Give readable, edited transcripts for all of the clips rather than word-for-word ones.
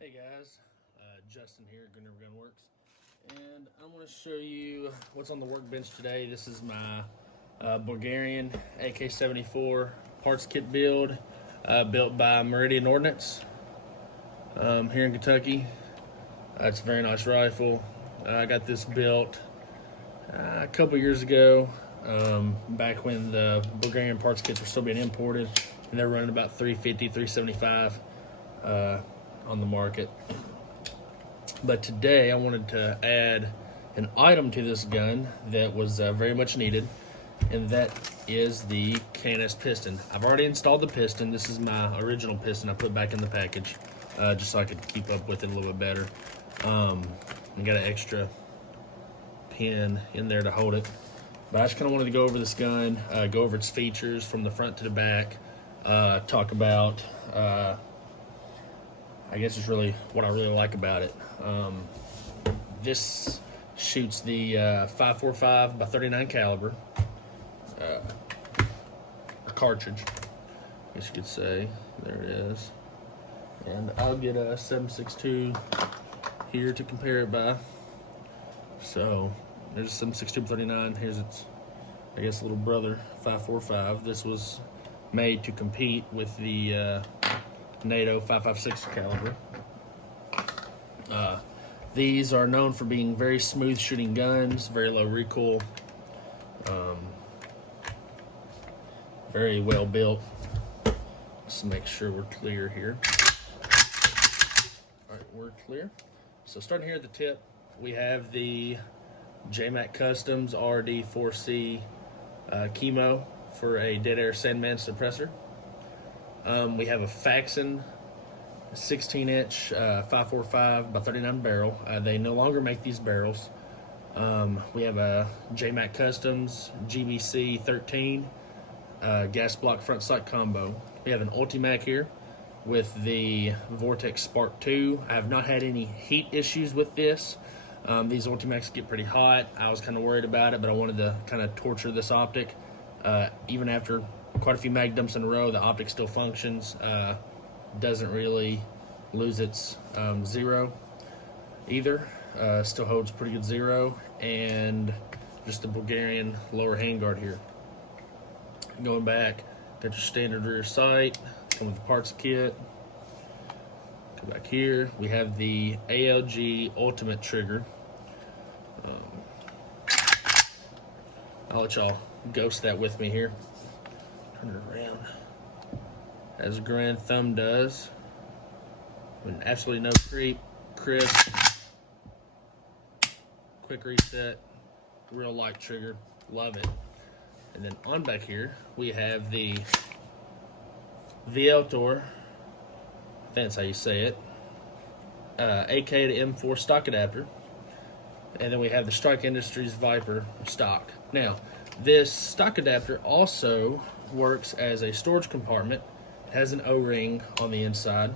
Hey guys, Justin here, Good Never Gun Works, and I'm going to show you what's on the workbench today. This is my Bulgarian Ak74 parts kit build, built by Meridian Ordnance here in Kentucky. It's a very nice rifle. I got this built a couple years ago, back when the Bulgarian parts kits were still being imported, and they're running about $350, $375 on the market. But today I wanted to add an item to this gun that was very much needed, and that is the K&S piston. I've already installed the piston. This is my original piston I put back in the package, just so I could keep up with it a little bit better. I got an extra pin in there to hold it. But I just kind of wanted to go over this gun, go over its features from the front to the back, talk about I guess it's really what I really like about it. This shoots the 5.45 by 39 caliber, a cartridge, I guess you could say. There it is. And I'll get a 7.62 here to compare it by. So there's a 7.62 39. Here's its, I guess, little brother, 5.45. This was made to compete with the NATO 5.56 caliber. These are known for being very smooth shooting guns, very low recoil, very well built. Let's make sure we're clear here. All right, we're clear. So starting here at the tip, we have the JMAC Customs RD4C chemo for a dead air Sandman suppressor. We have a Faxon 16-inch 5.45 by 39 barrel. They no longer make these barrels. We have a JMAC Customs GBC 13 gas block front sight combo. We have an Ultimac here with the Vortex Spark 2. I have not had any heat issues with this. These Ultimacs get pretty hot. I was kind of worried about it, but I wanted to kind of torture this optic. Even after quite a few mag dumps in a row, the optic still functions, doesn't really lose its zero either, still holds pretty good zero, and just the Bulgarian lower handguard here. Going back, got your standard rear sight, come with the parts kit. Come back here, we have the ALG Ultimate trigger. I'll let y'all ghost that with me here. Turn it around. As a grand thumb does. With absolutely no creep, crisp, quick reset, real light trigger, love it. And then on back here, we have the VL-Tor, I think that's how you say it, AK to M4 stock adapter. And then we have the Strike Industries Viper stock. Now, this stock adapter also works as a storage compartment. It has an O-ring on the inside,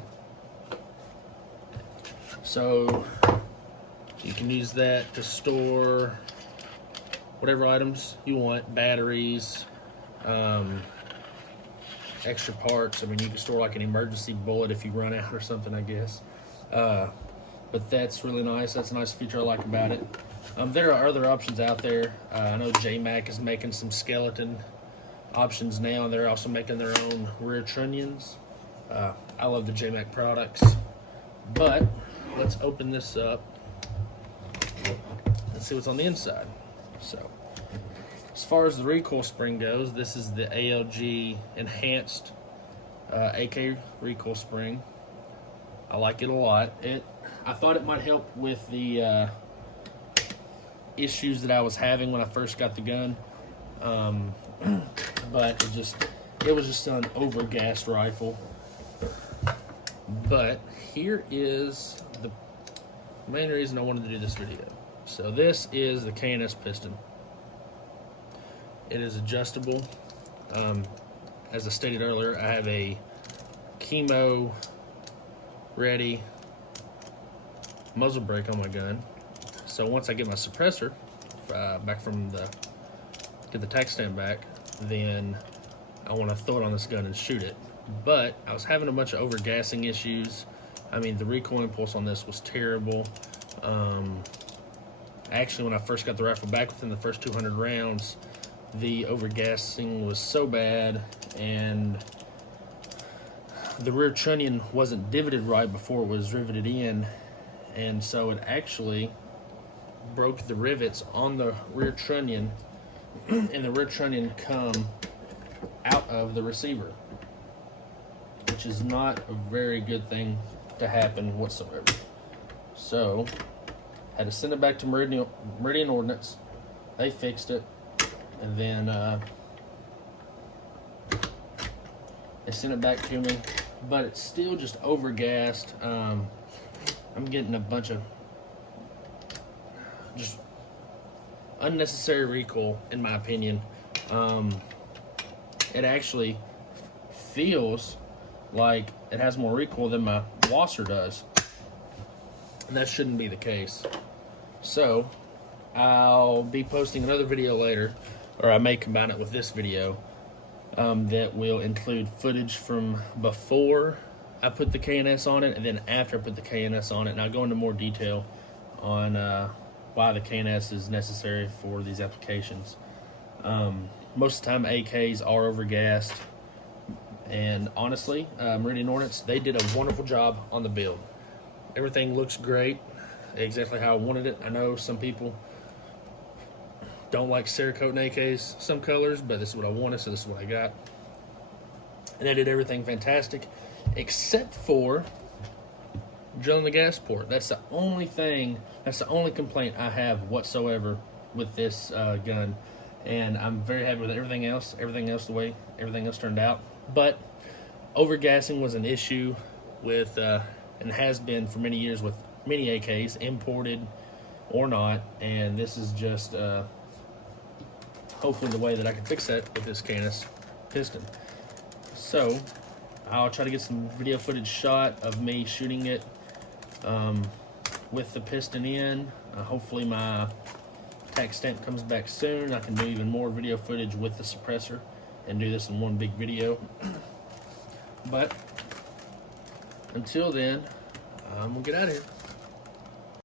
so you can use that to store whatever items you want, batteries, extra parts. I mean, you can store like an emergency bullet if you run out or something, I guess. But that's really nice. That's a nice feature I like about it. There are other options out there. I know JMAC is making some skeleton options now, and they're also making their own rear trunnions. I love the JMAC products. But let's open this up. Let's see what's on the inside. So, as far as the recoil spring goes, this is the ALG enhanced AK recoil spring. I like it a lot. I thought it might help with the issues that I was having when I first got the gun, but it was just an over-gassed rifle. But here is the main reason I wanted to do this video. So this is the K&S piston. It is adjustable. As I stated earlier, I have a chemo ready muzzle brake on my gun. So once I get my suppressor back from get the tack stand back, then I want to throw it on this gun and shoot it. But I was having a bunch of overgassing issues, I mean, the recoil impulse on this was terrible. Actually, when I first got the rifle back within the first 200 rounds, the overgassing was so bad, and the rear trunnion wasn't divoted right before it was riveted in, and so it actually broke the rivets on the rear trunnion, and the rear trunnion come out of the receiver, which is not a very good thing to happen whatsoever. So had to send it back to Meridian Ordnance. They fixed it, and then they sent it back to me, but it's still just overgassed. I'm getting a bunch of just unnecessary recoil, in my opinion. It actually feels like it has more recoil than my Wasser does, and that shouldn't be the case. So I'll be posting another video later, or I may combine it with this video, that will include footage from before I put the K&S on it and then after I put the K&S on it, and I'll go into more detail on why the K&S is necessary for these applications. Most of the time AKs are overgassed, and honestly, Meridian Ordnance, they did a wonderful job on the build. Everything looks great, exactly how I wanted it. I know some people don't like Cerakote AKs, some colors, but this is what I wanted, so this is what I got. And they did everything fantastic, except for drilling the gas port. That's the only thing, that's the only complaint I have whatsoever with this gun. And I'm very happy with everything else the way everything else turned out. But overgassing was an issue with, and has been for many years with many AKs, imported or not, and this is just hopefully the way that I can fix that with this K&S piston. So I'll try to get some video footage shot of me shooting it with the piston in. Hopefully my tack stamp comes back soon. I can do even more video footage with the suppressor and do this in one big video. But until then, we'll get out of here.